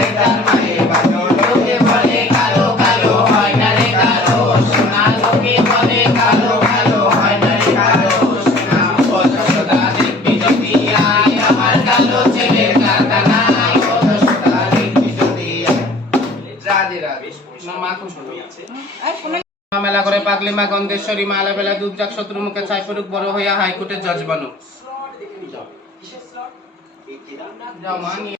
ছেলে তার মায়ে ভালো লোকে বলে কালো কালো হয় না রে কালো সোনা লোকে বলে কালো কালো হয় না রে কালো সোনা ও যশোদা দেখবি যদি আয় আমার কালো ছেলের কারখানায় ও যশোদা দেখবি যদি রাধে রাধে মা খুব শুনো মেলা করে পাগলি মা গন্ধেশ্বরী মা আলাবেলা দুধ যাক শত্রু মুখে ছাই পড়ুক বড় হইয়া হাইকোর্টের জজ বানো যাও মা